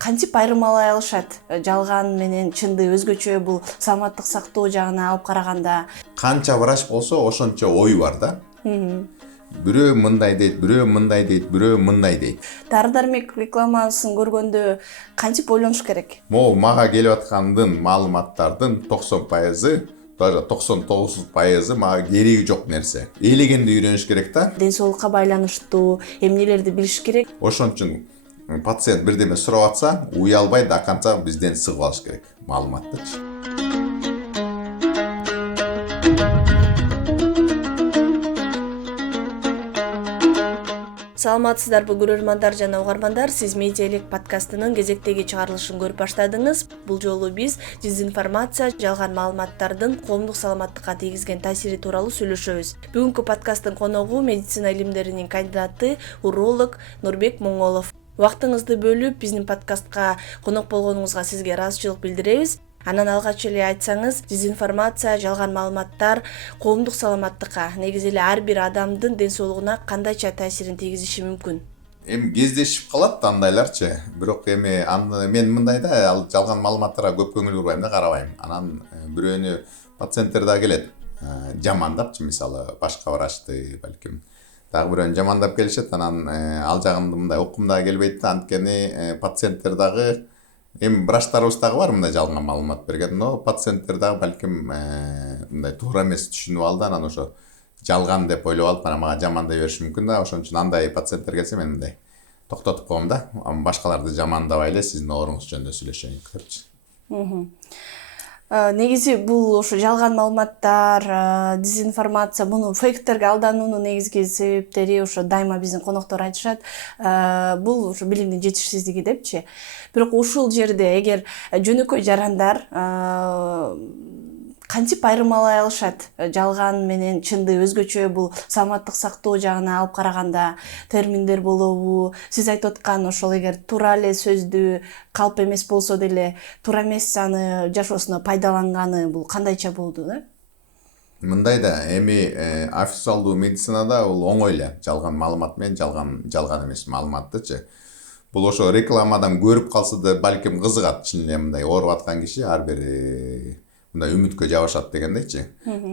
кантип айырмалай алышат? Жалган менен чынды өзгөчө бул саламаттык сактоо жагына алып караганда. Канча врач болсо ошончо ой бар да. Бирөө мындай дейт, бирөө мындай дейт, бирөө мындай дейт. Дары-дармек рекламасын көргөндө кантип ойлонуш керек? Могу мага келип аткандын маалыматтардын 90%, даже 99% мага кереги жок нерсе. Элегенди үйрөнүш керек да. Ден соолукка байланыштуу эмнелерди билиш керек? Ошон үчүн пациент бирдеме сурап атса, уялбай даканча бизден сыгып алыш керек маалыматтычы. Саламатсыздарбы көрөрмандар жана угармандар, сиз Медиа Элек подкастынын кезектеги чыгарылышын көрүп баштадыңыз. Бул жолу биз дезинформация, жалган маалыматтардын коомдук саламаттыкка тийгизген таасири тууралуу сүйлөшөбүз. Бүгүнкү подкасттын коногу медицина илимдеринин кандидаты, уролог Нурбек Моңолов. Убактыңызды бөлүп биздин подкастка конок болгонуңузга сизге ыраазычылык билдиребиз. Анан алгач эле айтсаңыз, дезинформация, жалган маалыматтар коомдук саламаттыкка, негизи эле ар бир адамдын ден соолугуна кандайча таасирин тийгизиши мүмкүн? Эми кездешип калат андайларчы. Бирок эми мен мындай да, ал жалган маалыматтарга көп көңүл бурбайм да, карабайм. Анан бирөөнү пациенттер да келет. Жамандапчы, мисалы, башка врачты балким. Дагы бирөөнү жамандап келишет, анан ал жагында мындай укумда келбейт да, анткени пациенттер дагы эми врачтарыбыз дагы бар мындай жалган маалымат берген, но пациенттер дагы балким мындай туура эмес түшүнүп алды, анан ошо жалган деп ойлоп алып, анан мага жамандай бериши мүмкүн да. Ошон үчүн андай пациенттер келсе мен мындай токтотуп коем да. Башкаларды жамандабай эле сиздин ооруңуз жөнүндө сүйлөшөйүнкү депчи. Негизи бул ошо жалган маалыматтар, дезинформация, муну фейктерге алдануунун негизги себептери ошо дайыма биздин коноктор айтышат. Бул ошо билимдин жетишсиздиги депчи. Бирок ушул жерде эгер жөнөкөй жарандар кантип айырмалай алышат? Жалган менен чынды өзгөчө бул саламаттык сактоо жагына алып караганда терминдер болобу? Сиз айтып аткан ошол эгер туура эле сөздү калп эмес болсо деле туура эмес аны жашоосуна пайдаланганы бул кандайча болду да? Мындай да, эми официалдуу медицинада бул оңой эле жалган маалымат менен жалган эмес маалыматтычы. Бул ошо рекламадан көрүп калса да балким кызыгат, чын эле мындай ооруп аткан киши ар бир мындай үмүткө жабышат дегендейчи.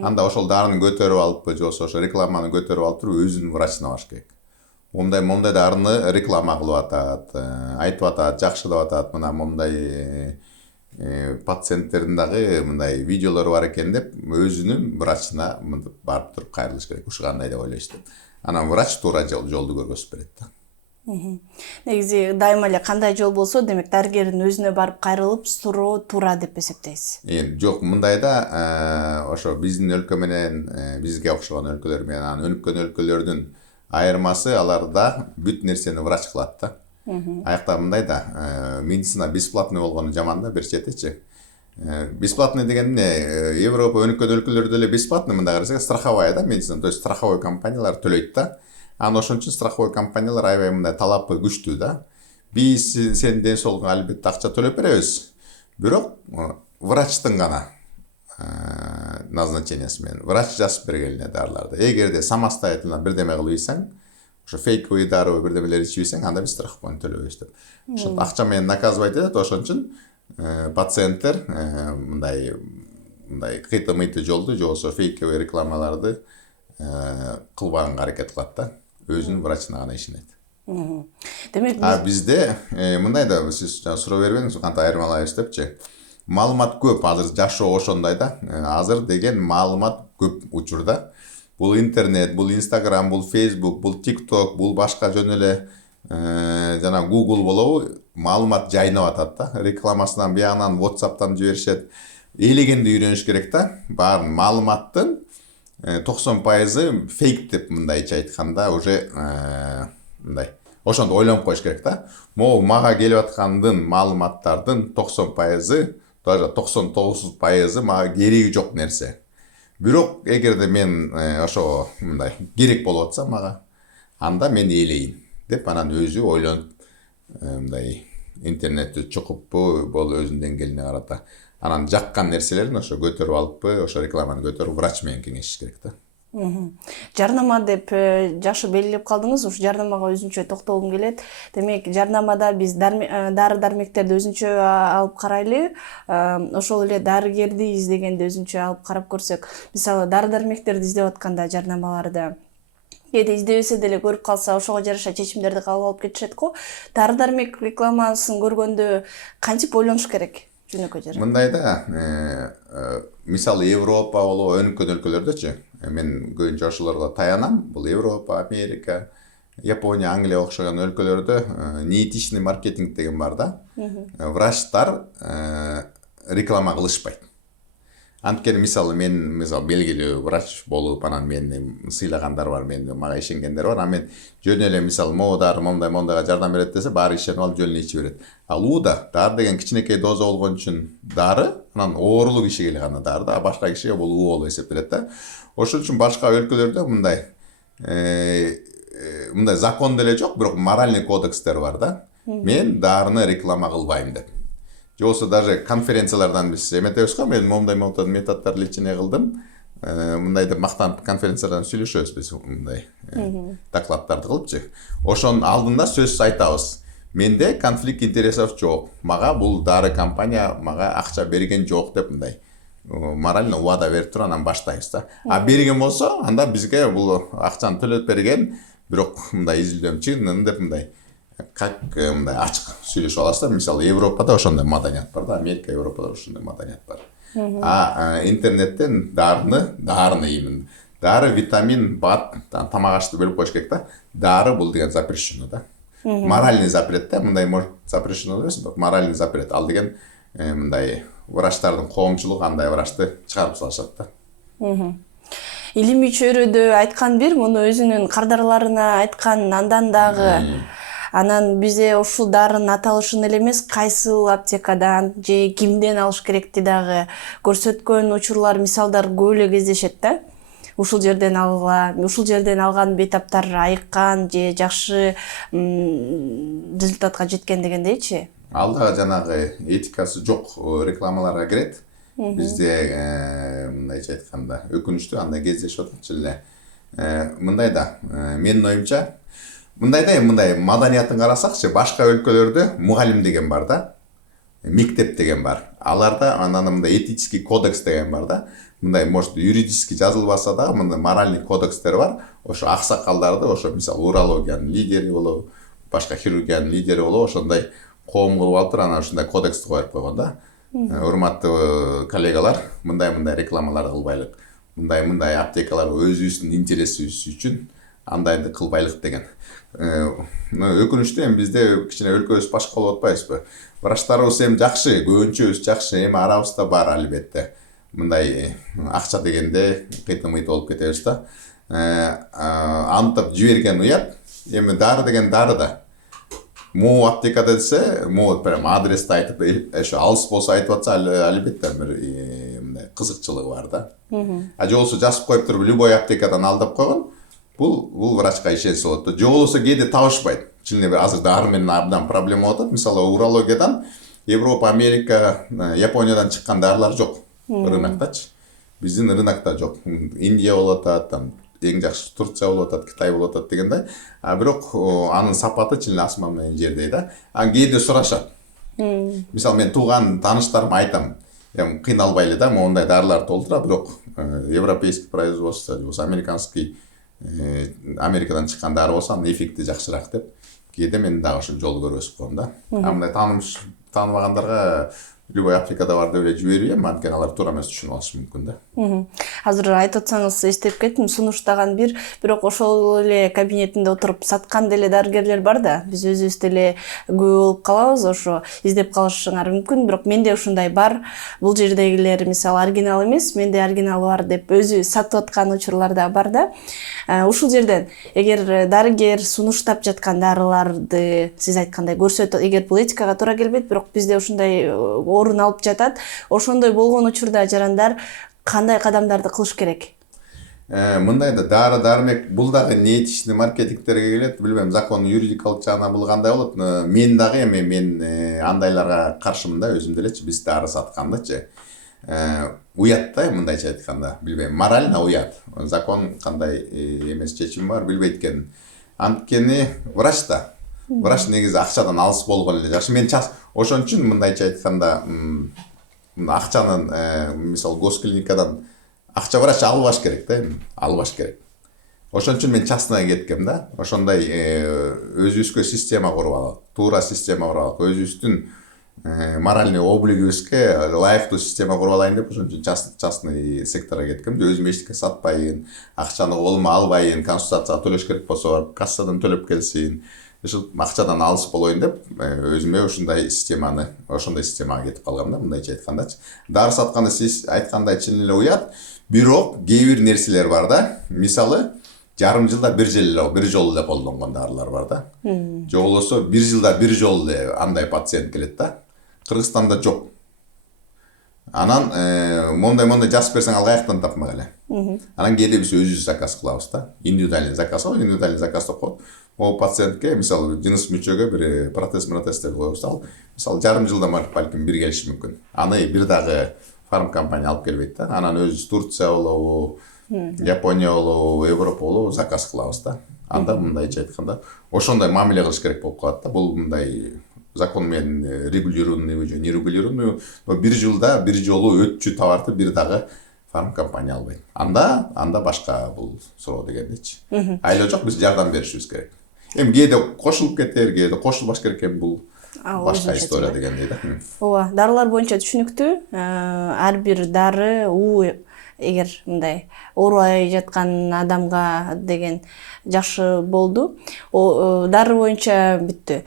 Анда ошол дарыны көтөрүп алып, же болбосо ошо рекламаны көтөрүп алып туруп өзүнүн врачына барыш керек. Мондай дарыны реклама кылып атат, айтып атат, жакшы деп атат, мына мондай пациенттердин дагы мындай видеолору бар экен деп өзүнүн врачына барып туруп кайрылыш керек. Ушу кандай деп ойлойсуз деп. Анан врач туура жолду көргөзүп берет да. Негизи дайыма эле кандай жол болсо, демек дарыгердин өзүнө барып кайрылып суроо туура деп эсептейсиз. Жок, мындай да, ошо биздин өлкө менен бизге окшогон өлкөлөр менен анан өнүккөн өлкөлөрдүн айырмасы, аларда бүт нерсени врач кылат да. Аякта мындай да, медицина бесплатный болгону жаман да, бир четечи. Бесплатный деген эмне? Европа өнүккөн өлкөлөрдө эле бесплатный, мындай карасак, страховая да медицина, то есть страховой компаниялар төлөйт да. Анан ошон үчүн страховой компаниялар аябай мындай талапы күчтүү да. Биз сенин ден соолугуңа албетте акча төлөп беребиз. Бирок врачтын гана назначениясы менен врач жазып бергенде дарыларды. Эгерде самостоятельно бирдеме кылып ийсең, ошо фейковый дару бирдемелер ичип ийсең, анда биз страховканы төлөбөйбүз деп. Ошо акча менен наказывать этет, ошон үчүн пациенттер мындай кыйты-мыйты жолду, же болбосо фейковый рекламаларды кылбаганга аракет кылат да. Өзүнүн врачына гана ишенет. Демек бизде мындай да, сиз суроо бербедиңиз, кантип айырмалайбыз депчи. Маалымат көп, азыр жашоо ошондой да. Азыр деген маалымат көп учурда. Бул интернет, бул Instagram, бул Facebook, бул TikTok, бул башка жөн эле жана Google болобу, маалымат жайнап атат да. Рекламасынан биягынан WhatsApp'тан жиберишет. Элегенди үйрөнүш керек да. Баарын маалыматтын 90% фейк деп мындайча айтканда уже мындай. Ошондо ойлонуп коюш керек да. Могу мага келип аткандын маалыматтардын 90%, даже 99% мага кереги жок нерсе. Бирок эгерде мен ошо мындай керек болуп атса мага, анда мен ээлейин деп анан өзү ойлонуп мындай интернетти чукуппу, бул өзүнүн деңгээлине карата анан жаккан нерселерин ошо көтөрүп алыппы, ошо рекламаны көтөрүп врач менен кеңешиш керек да. Жарнама деп жакшы белгилеп калдыңыз. Ушу жарнамага өзүнчө токтолгум келет. Демек, жарнамада биз дары дармектерди өзүнчө алып карайлы. Ошол эле дарыгерди издегенде өзүнчө алып карап көрсөк, мисалы дары дармектерди издеп атканда жарнамаларды кээде издебесе деле көрүп калса ошого жараша чечимдерди кабыл алып кетишет го. Дары дармек рекламасын көргөндө кантип ойлонуш керек? Жөнөкөй жери. Мындай да, мисалы Европа болобу өнүккөн өлкөлөрдөчү, мен көбүнчө ошолорго таянам. Бул Европа, Америка, Япония, Англия окшогон өлкөлөрдө неэтичный маркетинг деген бар да. Врачтар реклама кылышпайт. Анткени мисалы мен белгилүү врач болуп, анан мени сыйлагандар бар, мага ишенгендер бар. Мен жөн эле мисалы могу дары мондайга жардам берет десе, баары ишенип алып жөн эле иче берет. Ал ууда дары деген кичинекей доза болгон үчүн дары, анан оорулуу кишиге эле гана дары да, а башка кишиге бул уу болуп эсептелет да. Ошол үчүн башка өлкөлөрдө мындай закон деле жок, бирок моральный кодекстер бар да. Мен дарыны реклама кылбайм деп. Же болбосо даже конференциялардан биз эметебиз го, мен момундай методдор лечение кылдым. Мындай деп мактанып конференциялардан сүйлөшөбүз биз, мындай докладдарды кылыпчы. Ошонун алдында сөз айтабыз. Менде конфликт интересов жок. Мага бул дары компания мага акча берген жок деп мындай морально убада берип туруп анан баштайбыз да. А берген болсо, анда бизге бул акчаны төлөп берген, бирок мындай изилдөм чыгын деп мындай как мындай ачык сүйлөшүп аласыздар. Мисалы Европада ошондой маданият бар да, Америка, Европада ошондой маданият бар. А интернеттен дарыны именно. Дары, витамин, бат, тамак ашты бөлүп коюш керек да. Дары бул деген запрещено да. Моральный запрет да, мындай может запрещено эмес, бирок моральный запрет. Ал деген мындай врачтардын коомчулугу андай врачты чыгарып салышат да. Илимий чөйрөдө айткан бир, муну өзүнүн кардарларына айткан андан дагы. Анан бизе ушул дарынын аталышын эле эмес, кайсыл аптекадан же кимден алыш керекти дагы көрсөткөн учурлар, мисалдар көп эле кездешет да. Ушул жерден алган бейтаптар айыккан же жакшы результатка жеткен дегендейчи. Ал дагы жанагы этикасы жок рекламаларга кирет. Бизде мындайча айтканда өкүнүчтүү андай кездешип атат эле. Мындай да, менин оюмча мындай маданиятын карасакчы, башка өлкөлөрдө мугалим деген бар да, мектеп деген бар. Аларда анан мындай этический кодекс деген бар да. Мындай может юридически жазылбаса да, мындай моральный кодекстер бар. Ошо аксакалдарды, ошо мисалы урологиянын лидери болобу, башка хирургиянын лидери болобу, ошондой коом кылып алып туруп анан ушундай кодексти коюп койгон да. Урматтуу коллегалар, мындай рекламалар кылбайлык. Мындай аптекалар өзүбүздүн интересибиз үчүн андайды кылбайлык деген. Өкүнүчтүү эми бизде кичине өлкөбүз башка болуп атпайбызбы? Врачтарыбыз эми жакшы, көбүнчөбүз жакшы, эми арабызда бар албетте. Мындай акча дегенде кыйты-мыйты болуп кетебиз да. Антып жиберген уят. Эми дары деген дары да. Могу аптекада десе, могу прям адрести айтып, ошо алыс болсо айтып атса, албетте бир мындай кызыкчылыгы бар да. А же болбосо жазып коюп туруп, любой аптекадан алдап койгон. Бул врачка ишенсе болот. Же болбосо кээде табышпайт. Чынында бир азыр дары менен абдан проблема болуп атат. Мисалы урологиядан Европа, Америка, Япониядан чыккан дарылар жок рыноктачы. Биздин рынокто жок. Индия болуп атат, там эң жакшы Турция болуп атат, Кытай болуп атат дегенде. А бирок анын сапаты чынында асман менен жердей да. А кээде сурашат. Мисалы мен тууган тааныштарыма айтам, эми кыйналбайлы да, мондай дарылар толтура, бирок европейский производство, американский Америкадан чыккан дары болсо анын эффекти жакшыраак деп кээде мен дагы ошол жол көргөзүп коем да. А мындай тааныбагандарга любой аптекада бар деп эле жибербейм, анткени алар туура эмес түшүнүп алышы мүмкүн да. Азыр айтып атсаңыз эстеп кеттим, сунуштаган бирок ошол эле кабинетинде отуруп саткан деле дарыгерлер бар да. Биз өзүбүз деле көп болуп калабыз, ошо издеп калышыңар мүмкүн, бирок менде ушундай бар. Бул жердегилер мисалы оригинал эмес, менде оригинал бар деп өзү сатып аткан учурлар да бар да. Ушул жерден эгер дарыгер сунуштап жаткан дарыларды сиз айткандай көрсөтөт, эгер бул этикага туура келбейт, бирок бизде ушундай орун алып жатат, ошондой болгон учурда жарандар кандай кадамдарды кылыш керек? Мындай да дары дармек бул дагы неэтичный маркетингтерге келет, билбейм, закон юридикалык жагынан бул кандай болот. Мен дагы андайларга каршымын да, өзүм делечи, биз дары саткандычы. уят да, мындайча айтканда, билбейм, морально уят. Закон кандай эмес чечими бар, билбейт экен. Анткени врач да. Врач негизи акчадан алыс болгон эле жакшы. Мен ошон үчүн мындайча айтканда, акчанын мисалы госклиникадан акча врач албаш керек да, албаш керек. Ошон үчүн мен частныйга кеткем да. Ошондой өзүбүзгө система куруп алып, туура система куруп алып, өзүбүздүн моральный облигибизге лайыктуу система куруп алайын деп ошон үчүн частный секторго кеткем. Өзүм эчтеке сатпайын, акчаны колума албайын, консультацияга төлөш керек болсо барып кассадан төлөп келсин. Ушул акчадан алыс болоюн деп өзүмө ошондой системага кетип калгам да, мындайча айткандачы. Дары сатканда сиз айткандай чын эле уят, бирок кээ бир нерселер бар да. Мисалы, жарым жылда бир жолу эле колдонгон дарылар бар да. Же болбосо бир жылда бир жолу эле андай пациент келет да. Кыргызстанда жок. Анан мондай жазып берсең ал каяктан тапмак эле. Анан кээде биз өзүбүз заказ кылабыз да. Индивидуальный заказ деп коет. Ол пациентке мисалы жыныс мүчөгө бир протез деп коебуз. Ал мисалы жарым жылда балким бир келиши мүмкүн. Аны бир дагы фарм компания алып келбейт да. Анан өзүбүз Турция болобу, Япония болобу, Европа болобу заказ кылабыз да. Анда мындайча айтканда ошондой мамиле кылыш керек болуп калат да. Бул мындай закон менен регулированный же нерегулированный, но бир жылда бир жолу өтчү товарды бир дагы фарм компания албайт. Анда башка бул суроо дегендечи. Айла жок, биз жардам беришибиз керек. Эми кээде кошулуп кетер, кээде кошулбаш керек экен, бул башка история дегендей да. Ооба, дарылар боюнча түшүнүктүү. Ар бир дары эгер мындай оорубай жаткан адамга деген жакшы болду. Дары боюнча бүттү.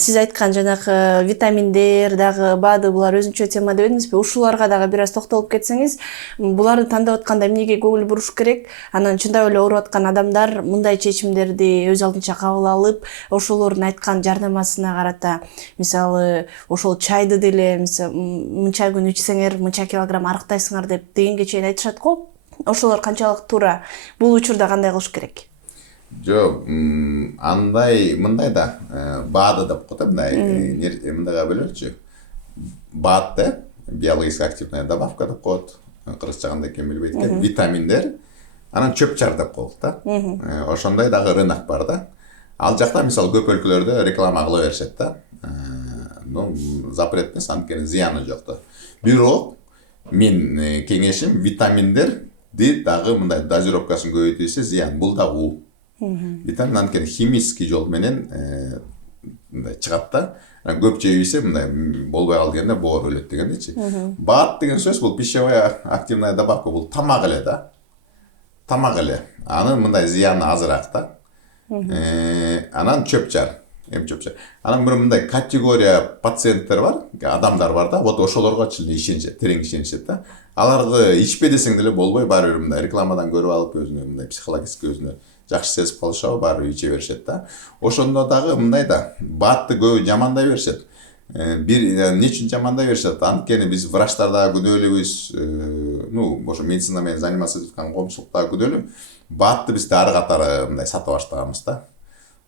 Сиз айткан жанагы витаминдер дагы баады булар өзүнчө тема дебедиңизби? Ушуларга дагы бир аз токтолуп кетсеңиз, буларды тандап атканда эмнеге көңүл буруш керек? Анан чындап эле ооруп аткан адамдар мындай чечимдерди өз алдынча кабыл алып, ошолордун айткан жардамасына карата, мисалы, ошол чайды деле мынча күн ичсеңер, мынча килограмм арыктайсыңар деп дегенге чейин айтышат го. Ошолор канчалык туура? Бул учурда кандай кылыш керек? Жок, мындай да, БАД деп коет, мындайга бөлөчү. БАД да, биологически активная добавка деп коет. Кыргызча кандай экенин билбейт экен. Витаминдер, анан чөп-чар деп коет да. Ошондой дагы рынок бар да. Ал жакта мисалы көп өлкөлөрдө реклама кыла беришет да. Запрет эмес, анткени зыяны жок да. Бирок мен кеңешим витаминдерди дагы мындай дозировкасын көбөйтүлсө зыян. Бул да у. Витамин анткени химический жол менен мындай чыгат да. Көп жейбисе мындай болбой калды дегенде боор өлөт дегендечи. БАД деген сөз бул пищевая активная добавка, бул тамак эле да. Тамак эле. Анын мындай зыяны азыраак да. Анан чөп-чар. Анан бир мындай категория пациенттер бар, адамдар бар да, вот ошолорго ишенишет, терең ишенишет да. Аларды ичпе десең деле болбой, баары бир мындай рекламадан көрүп алып өзүнө мындай психологически өзүнө жакшы сезип калышабы, баары иче беришет да. Ошондо дагы мындай да, БАДты көбү жамандай беришет. Эмне үчүн жамандай беришет? Анткени биз врачтар дагы күнөөлүүбүз, ошо медицина менен заниматься этип аткан коомчулук дагы күнөөлүү. БАДты биз дары катары мындай сата баштаганбыз да.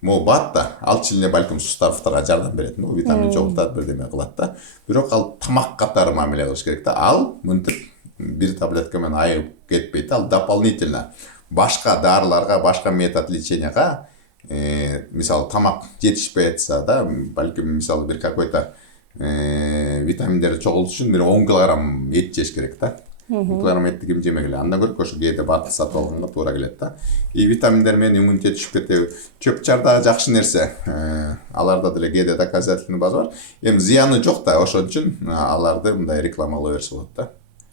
Могу БАД да, ал чын эле балким суставтарга жардам берет, витамин жоготат, бирдеме кылат да. Бирок ал тамак катары мамиле кылыш керек да. Ал мынтип бир таблетка менен айып кетпейт, ал дополнительно башка дарыларга, башка метод леченияга, мисалы тамак жетишпей атса да, балким мисалы бир какой-то витаминдерди чогултуш үчүн бир 10 килограмм эт жеш керек да. 10 килограмм этти ким жемек эле? Андан көрө ошо кээде БАД сатып алганга туура келет да. Витаминдер менен иммунитет түшүп кетеби? Чөп-чар дагы жакшы нерсе. Аларда деле кээде доказательный база бар. Эми зыяны жок да, ошон үчүн аларды мындай рекламалай берсе болот да.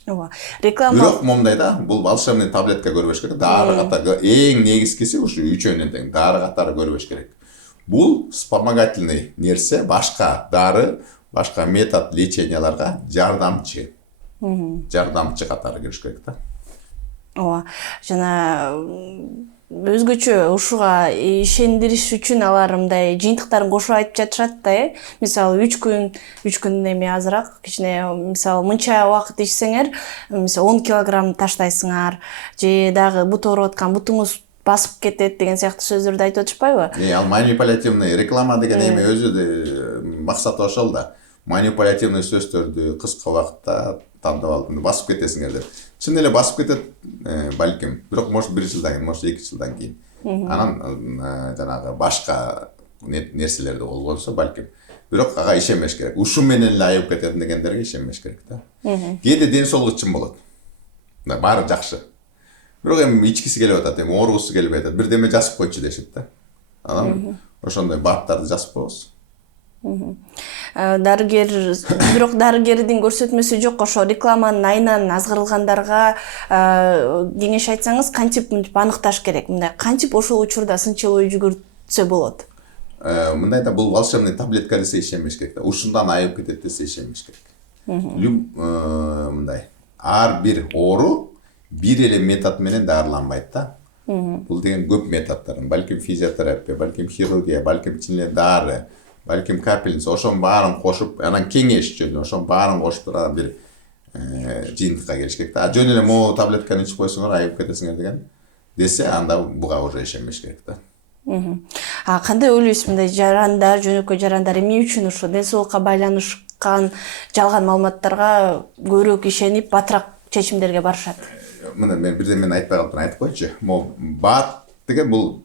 Ооба. Реклама. Бирок момундай да, бул волшебный таблетка көрбөш керек. Дары катары эң негизгиси ушу үчөөнүн тең дары катары көрбөш керек. Бул вспомогательный нерсе, башка дары, башка метод леченияларга жардамчы. Жардамчы катары кириш керек да. Ооба. Жана өзгөчө ушуга ишендириш үчүн алар мындай жыйынтыктарын кошуп айтып жатышат да, Мисалы 3 күн эми азыраак, кичине мисалы мынча убакыт ичсеңер, мисалы 10 килограмм таштайсыңар, же дагы бут ооруп аткан бутуңуз басып кетет деген сыяктуу сөздөрдү айтып атышпайбы? Ал манипулятивный реклама деген эми өзү максаты ошол да. манипулятивный сөздөрдү кыска убакытта тандап алып басып кетесиңер деп. Чын эле басып кетет, балким. Бирок может 1 жылдан кийин, может 2 жылдан кийин. Анан жанагы башка нерселерди болгонсо балким. Бирок ага ишенбеш керек. Ушу менен эле айып кетет дегендерге ишенбеш керек да. Кээде ден соолук үчүн болот. Баары жакшы. Бирок эми ичкиси келип атат, эми ооругусу келбей атат. Бирдеме жазып койчу дешет да. Анан ошондой бааттарды жазып коебуз. Дарыгер, бирок дарыгердин көрсөтмөсү жок, ошо рекламанын айынан азгырылгандарга кеңеш айтсаңыз, кантип аныкташ керек? Мындай кантип ошол учурда сынчыл ой жүгүртсө болот? Мындай да бул волшебный таблетка десе ишенбеш керек да. Ушундан айып кетет десе ишенбеш керек. Мындай ар бир оору бир эле метод менен дарыланбайт да. Бул деген көп методдор. Балким физиотерапия, балким хирургия, балким чын эле дары, балким капельница, ошонун баарын кошуп, анан кеңеш жөнүндө ошонун баарын кошуп турган бир жыйынтыкка келиш керек да. Жөн эле могу таблетканы ичип койсоңор айып кетесиңер деген десе, анда буга уже ишенбеш керек да. Кандай ойлойсуз, мындай жарандар, жөнөкөй жарандар эмне үчүн ошо ден соолукка байланышкан жалган маалыматтарга көбүрөөк ишенип, батыраак чечимдерге барышат? Мына мен бирден айтпай калдым, айтып койчу. Баат деген бул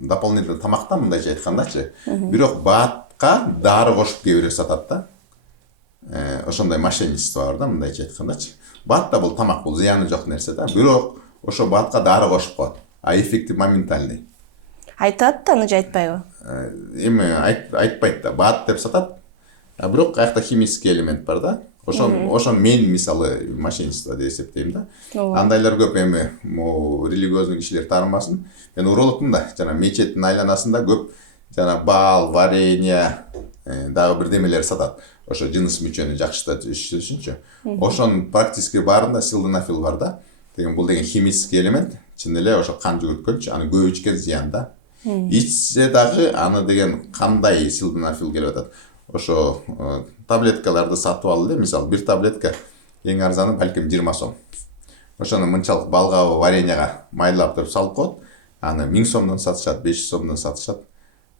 дополнительный тамактан мындайча айткандачы. Бирок баатка дары кошуп кээ бирөө сатат да. Ошондой мошенничество бар да, мындайча айткандачы. Баат да бул тамак, бул зыяны жок нерсе да. Бирок ошо баатка дары кошуп коет. А эффекти моментальный. Айтат да, аны же айтпайбы? Эми айтпайт да. Баат деп сатат. Бирок аякта химический элемент бар да. Ошон мен мисалы мошенничество деп эсептейм да. Андайлар көп, эми религиозный кишилер таарынбасын. Мен урологмун да, жана мечеттин айланасында көп жана бал, варенье, дагы бирдемелер сатат. Ошо жыныс мүчөнү жакшыртат үчүнчү. Ошонун практически баарында силденафил бар да. Деген бул деген химический элемент, чын эле ошо кан жүгүрткөнчү, аны көп ичкен зыян да. Ичсе дагы аны деген кандай силденафил келип атат. Ошо таблеткаларды сатып алды, мисалы бир таблетка эң арзаны балким 20 сом. Ошону мынчалык балга, вареньега майлап туруп салып коет. Аны 1000 сомдон сатышат, 500 сомдон сатышат.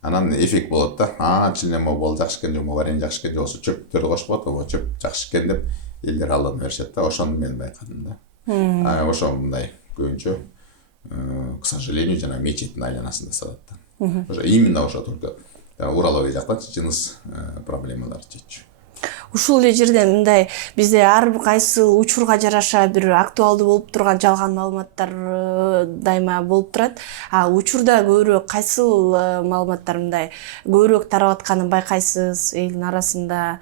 Анан эффект болот да. Чын эле бул жакшы экен, жок варенье жакшы экен, жоксо чөптөрдү кошуп коет, чөп жакшы экен деп элдер алып беришет да. Ошону мен байкадым да. Ошо мындай көбүнчө, к сожалению, жана мечеттин айланасында сатат да. Ошо именно ошо только урология жактан жыныс проблемалар жетчү. Ушул эле жерден мындай бизде ар кайсы учурга жараша бир актуалдуу болуп турган жалган маалыматтар дайыма болуп турат. Учурда көбүрөөк кайсыл маалыматтар мындай көбүрөөк тарап атканын байкайсыз элдин арасында?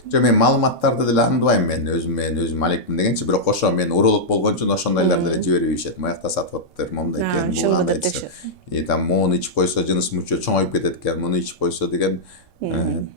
Жок, мен маалыматтарды деле аңдыбайм, мен өзүм алектим дегенчи, бирок ошо мен уролог болгон үчүн ошондойлорду деле жиберип ийишет. Моякта сатып атыптыр, момундай экен, бул андай экен. Там муну ичип койсо жыныс мүчө чоңоюп кетет экен, муну ичип койсо деген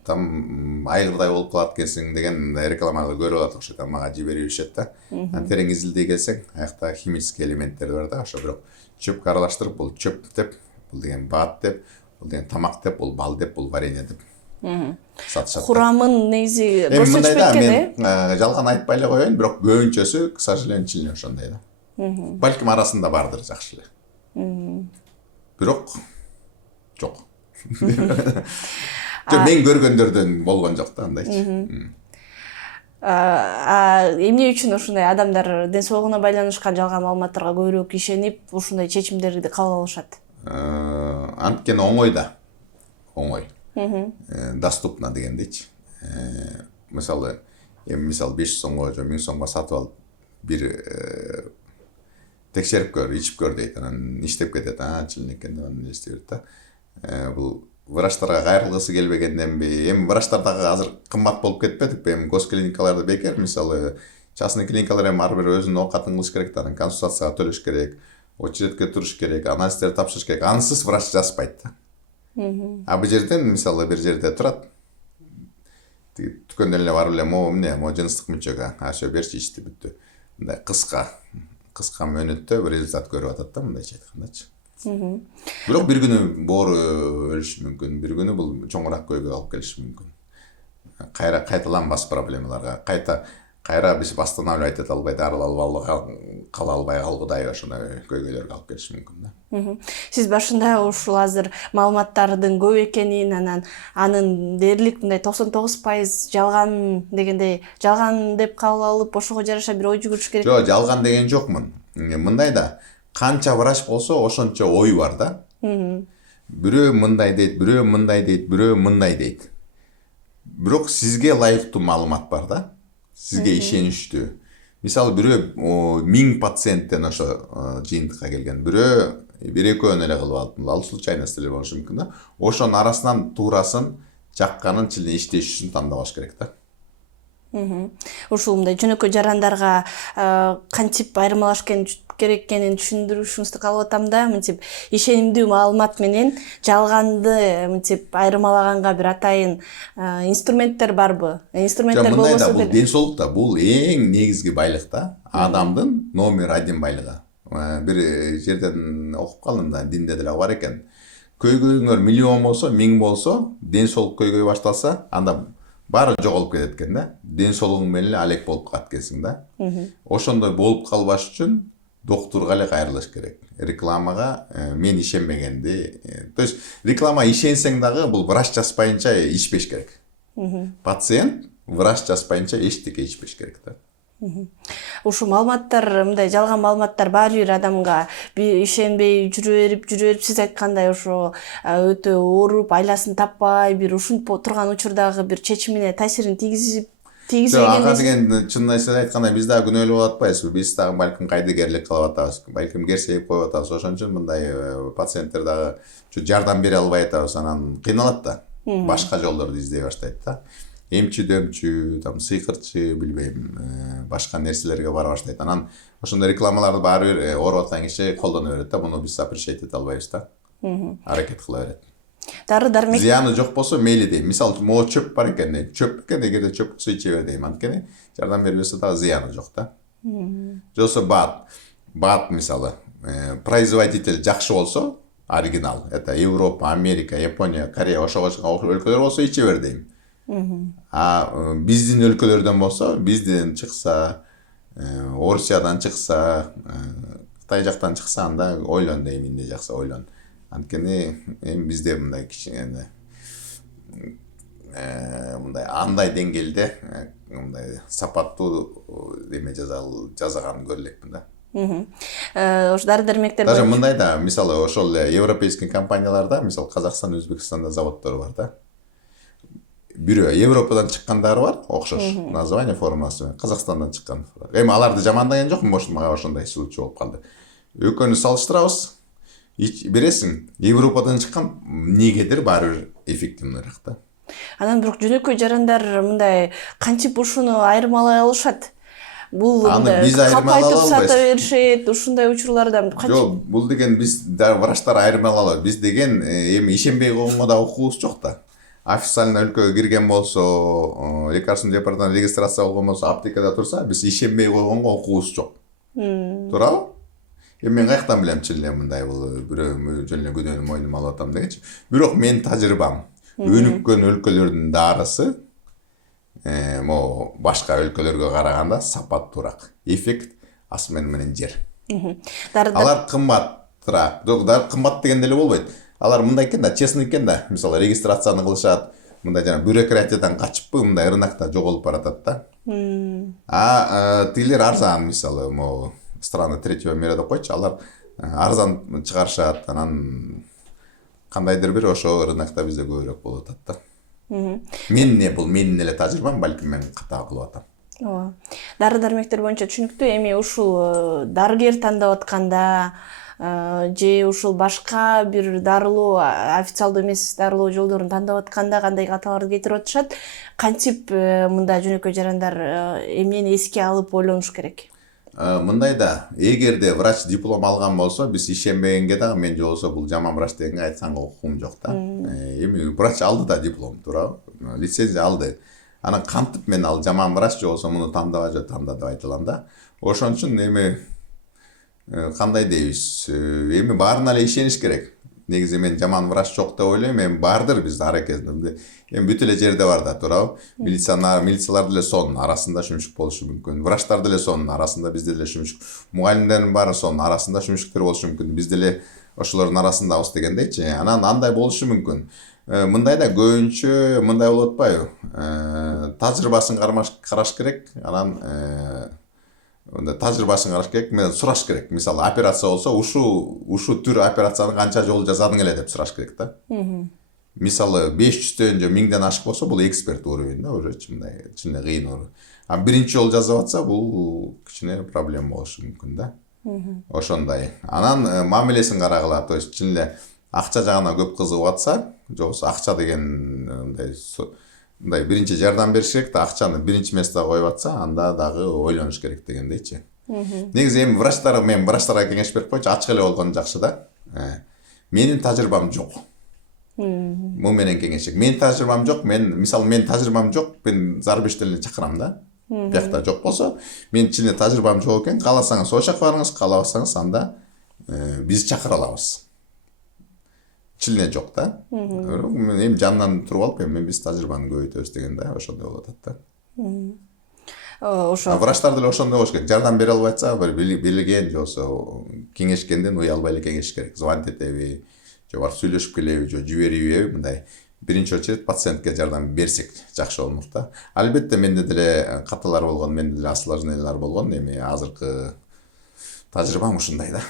там айгырдай болуп калат экенсиң деген рекламаларды көрүп алат, ошо мага жиберип ийишет да. Терең изилдей келсең, аякта химический элементтер бар да, ошо бирок чөпкө аралаштырып, бул чөп деп, бул деген баат деп, бул деген тамак деп, бул бал деп, бул варенье деп. Курамын негизи көрсөтүшпөйт экен, мен жалган айтпай эле коеюн, бирок көбүнчөсү, к сожалению, чын эле ошондой да. Балким арасында бардыр жакшы эле. Бирок жок. Жок, мен көргөндөрдөн болгон жок да, андайчы. Эмне үчүн ушундай адамдар ден соолугуна байланышкан жалган маалыматтарга көбүрөөк ишенип, ушундай чечимдерди кабыл алышат? Анткени оңой да. Оңой. Доступно дегендейчи. Мисалы, 500 сомго же 1000 сомго сатып алып, бир текшерип көр, ичип көр дейт, анан иштеп кетет, чын экен деп анан эстей берет да. Бул врачтарга кайрылгысы келбегенденби? Эми врачтар дагы азыр кымбат болуп кетпедикпи? Эми госклиникаларды бекер, мисалы, частный клиникалар эми ар бир өзүнүн оокатын кылыш керек да, анан консультацияга төлөш керек, очередке туруш керек, анализдерди тапшырыш керек. Ансыз врач жазбайт да. Бул жерден, мисалы, бир жерде турат, дүкөндөн эле барып эле, эмне, жыныстык мүчөгө, ошо берчи, ичти, бүттү. Мындай кыска мөөнөттө бир результат көрүп атат да, мындайча айткандачы. Бирок бир күнү боору өлүшү мүмкүн, бир күнү бул чоңураак көйгөй алып келиши мүмкүн. Кайталанбас проблемаларга, кайра биз восстанавливать эте албай, дарылап кала албай калгудай ошондой көйгөйлөргө алып келиши мүмкүн да. Сиз башында ушул азыр маалыматтардын көп экенин, анан анын дээрлик мындай 99% жалган дегендей, жалган деп кабыл алып, ошого жараша бир ой жүгүрүш керек. Жок, жалган деген жокмун. Мындай да, канча врач болсо ошончо ой бар да. Бирөө мындай дейт, бирөө мындай дейт, бирөө мындай дейт. Бирок сизге ылайыктуу маалымат бар да. Сизге ишеничтүү. Мисалы бирөө 1000 пациенттен ошо жыйынтыкка келген. Бирөө бир-экөөнү эле кылып алып, ал случайностьтер болушу мүмкүн да. Ошонун арасынан туурасын, жакканын, иштешүүсүн тандабаш керек да. Ушул мындай жөнөкөй жарандарга кантип айырмалаш керек экенин түшүндүрүшүңүздү каалап атам да. Мынтип ишенимдүү маалымат менен жалганды мынтип айырмалаганга бир атайын инструменттер барбы? Инструменттер болбосо деле. Бул ден соолукта бул эң негизги байлык да. Адамдын номер 1 байлыгы. Бир жерден окуп калдым да, динде деле бар экен. Көйгөйүңөр миллион болсо, 1000 болсо, ден соолук көйгөй башталса, анда баары жоголуп кетет экен да. Ден соолугуң менен эле алек болуп калат экенсиң да. Ошондой болуп калбаш үчүн доктурга эле кайрылыш керек. Рекламага мен ишенбегенди. То есть реклама ишенсең дагы бул врач жазбайынча ичпеш керек. Пациент врач жазбайынча эчтеке ичпеш керек да. Ушул маалыматтар, мындай жалган маалыматтар баары бир адамга ишенбей жүрө берип, сиз айткандай ошо өтө ооруп, айласын таппай, бир ушинтип турган учурдагы бир чечимине таасирин тийгизбеген. Ага деген чын эсен айтканда биз дагы күнөөлүү болуп атпайбызбы? Биз дагы балким кайдыгерлик кылып атабыз, балким керсейип коюп атабыз. Ошон үчүн мындай пациенттер дагы жардам бере албай атабыз, анан кыйналат да. Башка жолдорду издей баштайт да. Эмчи-дөмчү, сыйкырчы, билбейм, башка нерселерге бара баштайт. Анан ошондой рекламаларды баары бир ооруп аткан киши колдоно берет да. Муну биз запрещать эте албайбыз да. Аракет кыла берет. Дары-дармек зыяны жок болсо мейли дейм. Мисалы могу чөп бар экен, чөп экен, эгерде чөп болсо иче бер дейм. Анткени жардам бербесе дагы зыяны жок да. Жосо бат мисалы, производитель жакшы болсо, оригинал, это Европа, Америка, Япония, Корея, ошого өлкөлөр болсо иче бер дейм. Биздин өлкөлөрдөн болсо, бизден чыкса, Орусиядан чыкса, Кытай жактан чыкса, анда ойлон дейм, эмне жакса ойлон. Анткени бизде мындай кичине мындай андай деңгээлде мындай сапаттуу эме жасаган көрө элекмин да. Ош дары-дармектер даже мындай да, мисалы ошол европейский компанияларда, мисалы Казакстан, Өзбекстанда заводдор бар да. Бирөө Европадан чыккандары бар, окшош название формасы, Казакстандан чыккан. Эми аларды жамандаган жокмун, может мага ошондой случай болуп калды. Экөөнү салыштырабыз. Бересиң, Европадан чыккан эмнегедир баары бир эффективныйраак да. Анан бирок жөнөкөй жарандар мындай кантип ушуну айырмалай алышат? Бул капайтып сата беришет, ушундай учурларда кантип? Жок, бул деген биз врачтар айырмалай алат. Биз деген эми ишенбей койгонго да укугубуз жок да. Официально өлкөгө кирген болсо, лекарственный департамент регистрация болгон болсо, аптекада турса, биз ишенбей койгонго укугубуз жок. Туурабы? Мен каяктан билем чын эле мындай бул бирөө жөн эле күнөөнү мойнума алып атам дегенчи. Бирок менин тажрыйбам, өнүккөн өлкөлөрдүн дарысы могу башка өлкөлөргө караганда сапаттуураак. Эффект асмен менен жер. Алар кымбатыраак. Жок, кымбат деген деле болбойт. Алар мындай экен да, честный экен да. Мисалы регистрацияны кылышат, мындай жана бюрократиядан качыппы, мындай рынокто жоголуп баратат да. Тилер арзан, мисалы могу страны третьего мира деп койчу, алар арзан чыгарышат, анан кандайдыр бир ошо рынокто бизде көбүрөөк болуп атат да. Бул менин эле тажрыйбам, балким мен ката кылып атам. Ооба. Дары-дармектер боюнча түшүнүктүү. Эми ушул дарыгер тандап атканда же ушул башка бир дарылоо, официалдуу эмес дарылоо жолдорун тандап атканда кандай каталарды кетирип атышат? Кантип мында жөнөкөй жарандар эмнени эске алып ойлонуш керек? Мындай да, эгерде врач диплом алган болсо, биз ишенбегенге дагы мен жолсо бул жаман врач дегенге айтканга укугум жок да. Эми врач алды да диплом, туурабы? Лицензия алды. Анан кантип мен ал жаман врач жолсо муну тандабай же танда деп айта алам да. Ошон үчүн эми кандай дейбиз? Эми баарына эле ишениш керек. негизи мен жаман врач жок деп ойлойм. Эми бардыр бизде ар кезинде. Эми бүт эле жерде бар да, туурабы? Милициялар деле сонун арасында шүмшүк болушу мүмкүн. Врачтар деле сонун арасында бизде деле шүмшүк. Мугалимдердин баары сонун арасында шүмшүктөр болушу мүмкүн. Бизде деле ошолордун арасындабыз дегендейчи. Анан андай болушу мүмкүн. Мындай да көбүнчө мындай болуп атпайбы? Тажрыйбасын караш керек. Анан тажрыйбасын караш керек, мен сураш керек. Мисалы операция болсо, ушу түр операцияны канча жолу жасадың эле деп сураш керек да. Мисалы 500төн же 1000ден ашык болсо, бул эксперт уровень да, уже мындай чын эле кыйын уровень. А биринчи жолу жасап атса, бул кичине проблема болушу мүмкүн да. Ошондой. Анан мамилесин карагыла, то есть чын эле акча жагына көп кызыгып атса, жоксо акча деген мындай биринчи жардам бериш керек да, акчаны биринчи местеге коюп атса, анда дагы ойлонуш керек дегендейчи. Негизи эми мен врачтарга кеңеш берип койчу, ачык эле болгон жакшы да. Менин тажрыйбам жок. Бул менен кеңешек. Менин тажрыйбам жок, менин тажрыйбам жок, мен зарубежден эле чакырам да. Биякта жок болсо, менин чын эле тажрыйбам жок экен, кааласаңыз ошол жака барыңыз, каалабасаңыз анда биз чакыра алабыз. Чын эле жок да. Мен эми жанынан туруп алып, мен биз тажрыйбаны көбөйтөбүз деген да, ошондой болуп атат да. Ошо врачтар деле ошондой болуш керек. Жардам бере албай атса, бир билген же болсо кеңешкенден уялбай эле кеңешиш керек. Звонить этеби, же барып сүйлөшүп келеби, же жибериби, мындай биринчи очередь пациентке жардам берсек жакшы болмок да. Албетте менде деле каталар болгон, менде деле осложнениялар болгон, эми азыркы тажрыйбам ушундай да.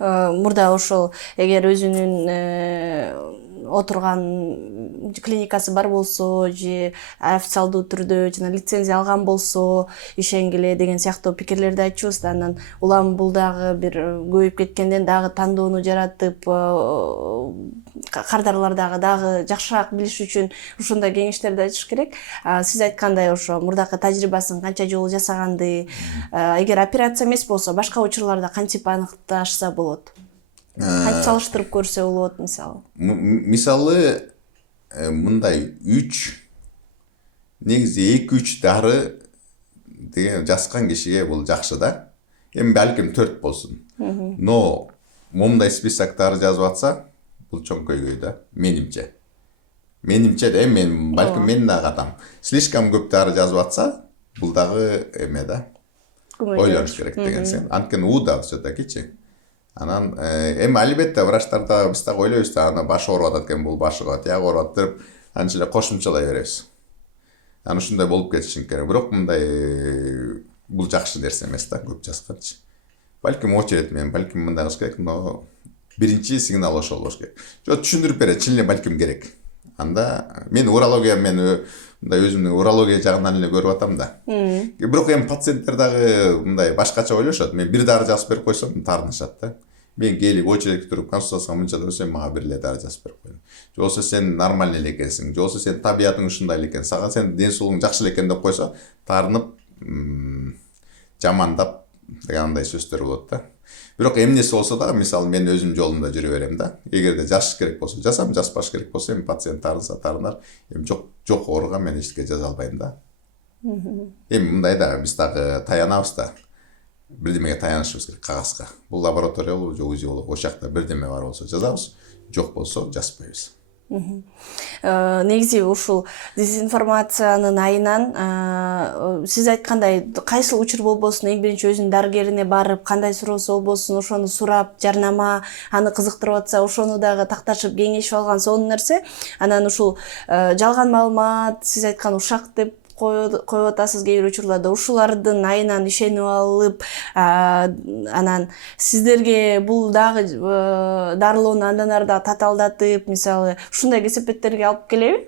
Мурда ошол эгер өзүнүн отурган клиникасы бар болсо же официалдуу түрдө жана лицензия алган болсо ишенгиле деген сыяктуу пикирлерди айтчубуз да. Анан улам бул дагы бир көбөйүп кеткенден дагы тандоону жаратып, кардарлар дагы жакшыраак билиш үчүн ушундай кеңештерди айтыш керек. Сиз айткандай ошо мурдакы тажрыйбасын канча жолу жасаганды, эгер операция эмес болсо башка учурларда кантип аныкташса болот? Кантип салыштырып көрсө болот мисалы? Мисалы мындай негизи 2-3 дары деген жазган кишиге бул жакшы да. Эми балким 4 болсун. Но момундай список дары жазып атса, бул чоң көйгөй да, менимче. Менимче да, балким мен дагы катам. Слишком көп дары жазып атса, бул дагы эме да. Ойлонуш керек деген сен. Анткени да все-таки. Анан эми албетте врачтарда биз так ойлойбуз да, ана башы ооруп атат экен, бул башы ооруп, аягы ооруп атат деп анча эле кошумчалай беребиз. Анан ушундай болуп кетишин керек. Бирок мындай бул жакшы нерсе эмес да, көп жазганчы. Балким очередь балким мындай кылыш керек, но биринчи сигнал ошол болуш керек. Жо түшүндүрүп берет, чын эле балким керек. Анда мен мындай өзүмдүн урология жагынан эле көрүп атам да. Бирок эми пациенттер дагы мындай башкача ойлошот. Мен бир дары жазып берип койсом таарынышат да. Мен келип очередке туруп консультацияга мынча көрсөм, мага бир эле дары жазып берип койдум. Же болсо сен нормальный эле экенсиң, же болсо сен табиятың ушундай эле экен, сага сен ден соолугуң жакшы эле экен деп койсо, таарынып, жамандап деген андай сөздөр болот да. Бирок эмнеси болсо да, мисалы мен өзүм жолумда жүрө берем да. Эгерде жазыш керек болсо жасам, жазбаш керек болсо эми пациент таарынса таарынар. Эми жок ооруга мен эчке жаза албайм да. Эми мындай да, биз дагы таянабыз да. Бирдемеге таянышыбыз керек, кагазга. Бул лаборатория болобу же УЗИ болобу, ошол жакта бирдеме бар болсо жазабыз, жок болсо жазбайбыз. Негизи ушул дезинформациянын айынан сиз айткандай кайсыл учур болбосун эң биринчи өзүнүн дарыгерине барып, кандай суроосу болбосун ошону сурап, жарнама аны кызыктырып атса, ошону дагы такташып кеңешип алган сонун нерсе. Анан ушул жалган маалымат, сиз айткан ушак деп коюп атасыз кээ бир учурларда, ушулардын айынан ишенип алып, анан сиздерге бул дагы дарылоону андан ары дагы татаалдатып, мисалы ушундай кесепеттерге алып келеби?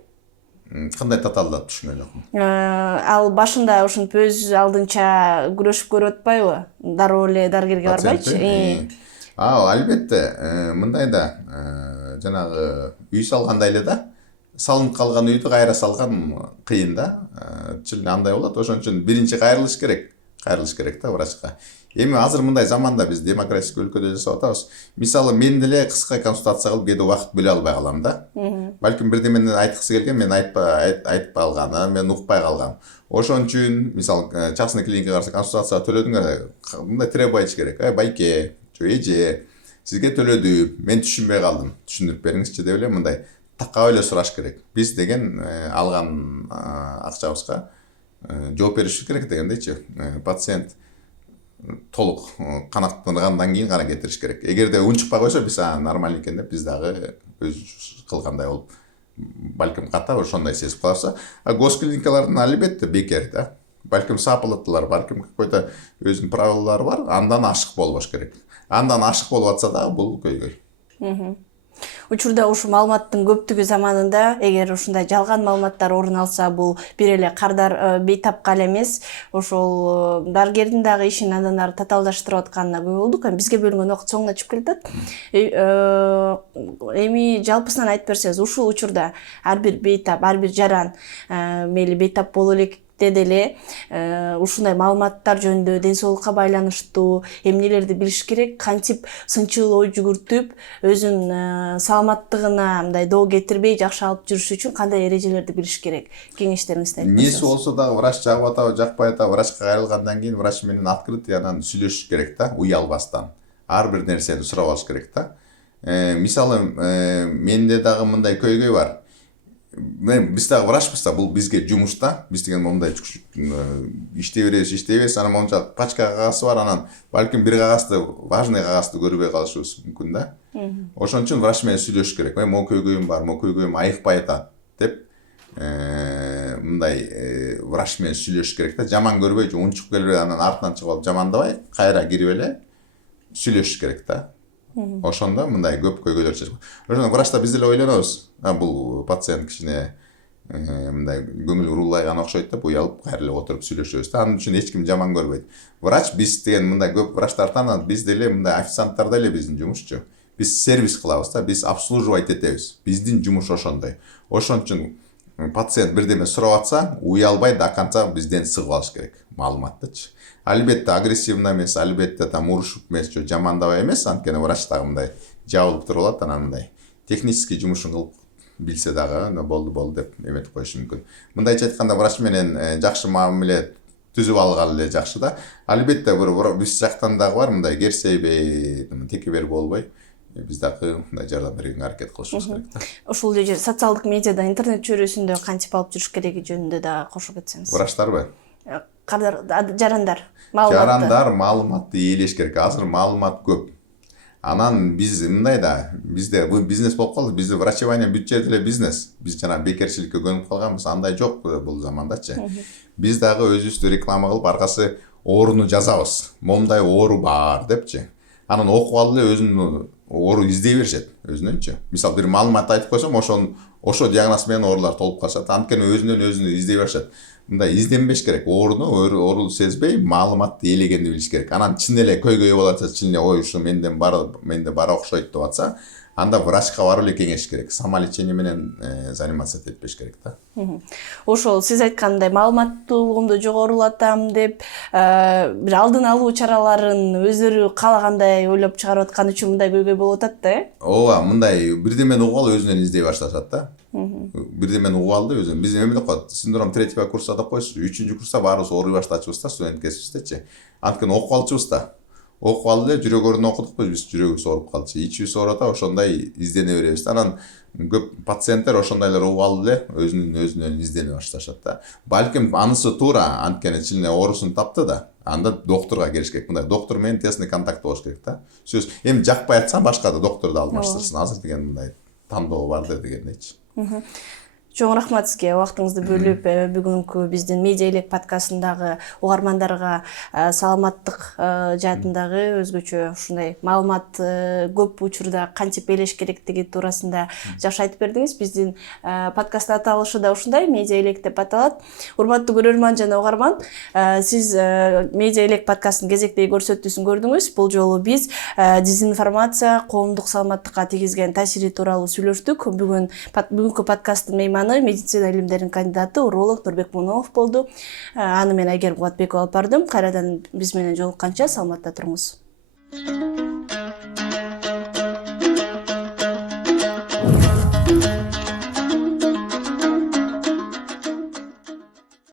Кандай татаалдатып түшүнгөн жокмун. Ал башында ушинтип өз алдынча күрөшүп көрүп атпайбы? Дароо эле дарыгерге барбайчы? Албетте, мындай да, жанагы үй салгандай эле да. Салынып калган үйдү кайра салган кыйын да. Чын андай болот. Ошон үчүн биринчи кайрылыш керек да врачка. Эми азыр мындай заманда биз демократик өлкөдө жашап атабыз. Мисалы мен деле кыска консультация кылып кээде убакыт бөлө албай калам да. Балким бирдемени айткысы келген, мен айтпай калган, мен укпай калгам. Ошон үчүн мисалы частный клиникага барса консультация төлөдүңөр, мындай требовать керек. Байке, эже, сизге төлөдүм, мен түшүнбөй калдым, түшүндүрүп бериңизчи деп эле мындай такап эле сураш керек. Биз деген алган акчабызга жооп беришибиз керек дегендейчи. Пациент толук канааттангандан кийин гана кетириш керек. Эгерде унчукпай койсо биз нормально экен деп биз дагы өз кылгандай болуп балким ката ошондой сезип калабыз. Госклиникалардын албетте бекер да. Балким сапылыктылар, балким какой-то өзүнүн правилалары бар, андан ашык болбош керек. Андан ашык болуп атса да бул көйгөй. Учурда ушу маалыматтын көптүгү заманында эгер ушундай жалган маалыматтар орун алса, бул бир эле кардар бейтапка эле эмес, ошол дарыгердин дагы ишин андан ары татаалдаштырып атканына көп болдук. Бизге бөлүнгөн убакыт соңуна чыгып келатат. Эми жалпысынан айтып берсеңиз, ушул учурда ар бир бейтап, ар бир жаран мейли бейтап боло элек деле ушундай маалыматтар жөнүндө ден соолукка байланыштуу эмнелерди билиш керек, кантип сынчыл ой жүгүртүп, өзүнүн саламаттыгына мындай доо кетирбей жакшы алып жүрүш үчүн кандай эрежелерди билиш керек? Кеңештериңизди айтып берсеңиз. Эмнеси болсо дагы врач жагып атабы, жакпай атабы, врачка кайрылгандан кийин врач менен открытый анан сүйлөшүш керек да, уялбастан. Ар бир нерсени сурап алыш керек да. Мисалы, менде дагы мындай көйгөй бар. Биз дагы врачпыз да, бул бизге жумуш да. Биз деген момундай иштей беребиз, анан момунча пачка кагазы бар, анан балким бир кагазды, важный кагазды көрбөй калышыбыз мүмкүн да. Ошон үчүн врач менен сүйлөшүш керек. Могу көйгөйүм бар, могу көйгөйүм айыкпай атат деп мындай врач менен сүйлөшүш керек да. Жаман көрбөй, унчуп келбей, анан артынан чыгып алып жамандабай, кайра кирип эле сүйлөшүш керек да. Ошондо мындай көп көйгөйлөр чыгат. Ошондо врачта биз деле ойлонобуз. Бул пациент кичине мындай көңүл уруулайган окшойт деп уялып кайра эле отуруп сүйлөшөбүз да. Анын үчүн эч ким жаман көрбөйт. Врач биз деген мындай көп врачтар таанат, биз деле мындай официанттар деле биздин жумушчу. Биз сервис кылабыз да, биз обслуживать этебиз. Биздин жумуш ошондой. Ошон үчүн пациент бирдеме сурап атса, уялбай до конца бизден сыгып алыш керек маалыматтычы. Албетте агрессивный эмес, албетте там урушуп эмес, жамандабай эмес, анткени врач дагы мындай жабылып туруп алат, анан мындай технический жумушун кылып билсе дагы болду деп эметип коюшу мүмкүн. Мындайча айтканда врач менен жакшы мамиле түзүп алган эле жакшы да. Албетте биз жактан дагы бар мындай керсейбей, текебер болбой, биз дагы мындай жардам берүүгө аракет кылышыбыз керек да. Ушул жерде социалдык медиада, интернет чөйрөсүндө кантип алып жүрүш кереги жөнүндө да кошуп кетсеңиз. Врачтарбы? Жарандар маалыматты ээлеш керек. Азыр маалымат көп. Анан биз мындай да, бизде бул бизнес болуп калды. Бизде врачевание бүт жерде эле бизнес. Биз жана бекерчиликке көнүп калганбыз. Андай жок бул замандачы. Биз дагы өзүбүздү реклама кылып, аркасы ооруну жазабыз. Момундай оору бар депчи. Анан окуп алып эле өзүнүн оору издей беришет өзүнөнчү. Мисалы бир маалымат айтып койсом, ошо диагноз менен оорулар толуп калышат. Анткени өзүнөн издей беришет. Мындай изденбеш керек. Ооруну сезбей, маалыматты ээлегенди билиш керек. Анан чын эле көйгөй болот, чын эле ой ушу менде бар окшойт деп атса, анда врачка барып эле кеңеш керек. Самолечение менен заниматься этпеш керек да. Ошол сиз айткандай маалыматтуулугумду жогорулатам деп, бир алдын алуу чараларын өздөрү каалагандай ойлоп чыгарып аткан үчүн мындай көйгөй болуп атат да, Ооба, мындай бирдемени угуп алып өзүнөн издей башташат да. Бирдемени угуп алды өзүн. Биз эме деп коет, синдром третьего курса деп койсуз, 3-курста баарыбыз ооруй баштачыбыз да, студент кезибиздечи. Анткени окуп алчубыз да. Окуп алып эле жүрөк ордуна окудукпу, биз жүрөгүбүз ооруп калчу. Ичибиз ооруп атат, ошондой издене беребиз. Анан көп пациенттер ошондойлор угуп алып эле өзүнөн издене башташат да. Балким анысы туура, анткени чын эле оорусун тапты да. Анда докторго келиш керек. Мындай доктор менен тесный контакт болуш керек да. Сөз эми жакпай атсам башка да докторду алмаштырсын. Азыр деген мындай тандоо бар дегендейчи. Чоң рахмат сизге убактыңызды бөлүп, бүгүнкү биздин Медиа элек подкастындагы угармандарга саламаттык жаатындагы өзгөчө ушундай маалымат көп учурда кантип ээлеш керектиги туурасында жакшы айтып бердиңиз. Биздин подкаст аталышы да ушундай, Медиа элек деп аталат. Урматтуу көрөрман жана угарман, сиз Медиа элек подкастынын кезектеги көрсөтүүсүн көрдүңүз. Бул жолу биз дезинформация коомдук саламаттыкка тийгизген таасири тууралуу сүйлөштүк. Бүгүнкү подкасттын мейманы медицина илимдеринин кандидаты уролог Нурбек Мунов болду. Аны мен Айгерим Кубатбекова алып бардым. Кайрадан биз менен жолукканча саламатта туруңуз.